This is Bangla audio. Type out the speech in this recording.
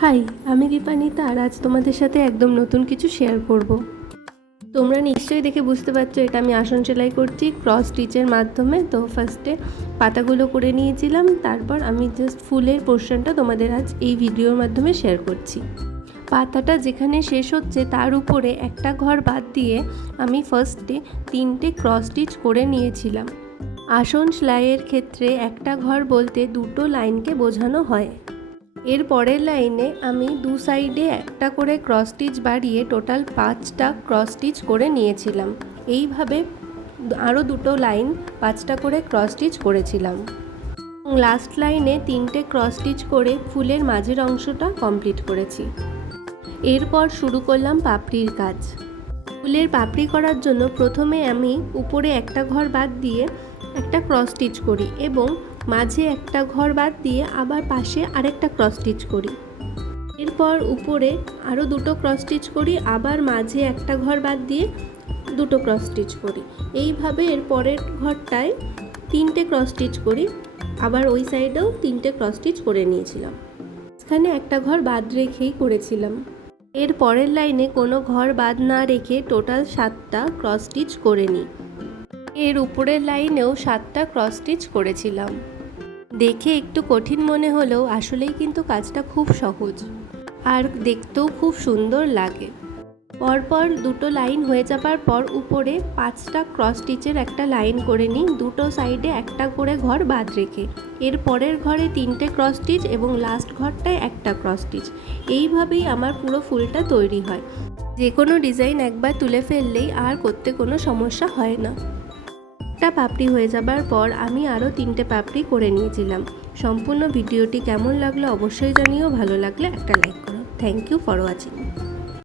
হাই, আমি দীপানিতা আর আজ তোমাদের সাথে একদম নতুন কিছু শেয়ার করব। তোমরা নিশ্চয়ই দেখে বুঝতে পারছ, এটা আমি আসন সেলাই করছি ক্রস স্টিচের মাধ্যমে। তো ফার্স্টে পাতাগুলো করে নিয়েছিলাম, তারপর আমি জাস্ট ফুলের পোর্শনটা তোমাদের আজ এই ভিডিওর মাধ্যমে শেয়ার করছি। পাতাটা যেখানে শেষ হচ্ছে, তার উপরে একটা ঘর বাদ দিয়ে আমি ফার্স্টে তিনটে ক্রস স্টিচ করে নিয়েছিলাম। আসন সেলাইয়ের ক্ষেত্রে একটা ঘর বলতে দুটো লাইনকে বোঝানো হয়। এর পরের লাইনে আমি দু সাইডে একটা করে ক্রস স্টিচ বাড়িয়ে টোটাল পাঁচটা ক্রস স্টিচ করে নিয়েছিলাম। এইভাবে আরও দুটো লাইন পাঁচটা করে ক্রস স্টিচ করেছিলাম। লাস্ট লাইনে তিনটে ক্রস স্টিচ করে ফুলের মাঝের অংশটা কমপ্লিট করেছি। এরপর শুরু করলাম পাপড়ির কাজ। ফুলের পাপড়ি করার জন্য প্রথমে আমি উপরে একটা ঘর বাদ দিয়ে একটা ক্রস স্টিচ করি এবং মাঝে একটা ঘর বাদ দিয়ে আবার পাশে আরেকটা ক্রস স্টিচ করি। এরপর উপরে আরও দুটো ক্রস স্টিচ করি, আবার মাঝে একটা ঘর বাদ দিয়ে দুটো ক্রস স্টিচ করি। এইভাবে এর পরের ঘরটায় তিনটে ক্রস স্টিচ করি, আবার ওই সাইডেও তিনটে ক্রস স্টিচ করে নিয়েছিলাম। এখানে একটা ঘর বাদ রেখেই করেছিলাম। এর পরের লাইনে কোনো ঘর বাদ না রেখে টোটাল সাতটা ক্রস স্টিচ করে নিই। এর উপরের লাইনেও সাতটা ক্রস স্টিচ করেছিলাম। দেখে একটু কঠিন মনে হলেও আসলেই কিন্তু কাজটা খুব সহজ। আর দেখতেও খুব সুন্দর লাগে। পরপর দুটো লাইন হয়ে যাবার পর উপরে পাঁচটা ক্রস স্টিচের একটা লাইন করে নিই, দুটো সাইডে একটা করে ঘর বাদ রেখে। এর পরের ঘরে তিনটে ক্রস স্টিচ এবং লাস্ট ঘরটায় একটা ক্রস স্টিচ এইভাবেই আমার পুরো ফুলটা তৈরি হয়। যে কোনো ডিজাইন একবার তুলে ফেললেই আর করতে কোনো সমস্যা হয় না। একটা পাপড়ি হয়ে যাবার পর আমি আরও তিনটে পাপড়ি করে নিয়েছিলাম। সম্পূর্ণ ভিডিওটি কেমন লাগল অবশ্যই জানিও, ভালো লাগলে একটা লাইক করো। Thank you for watching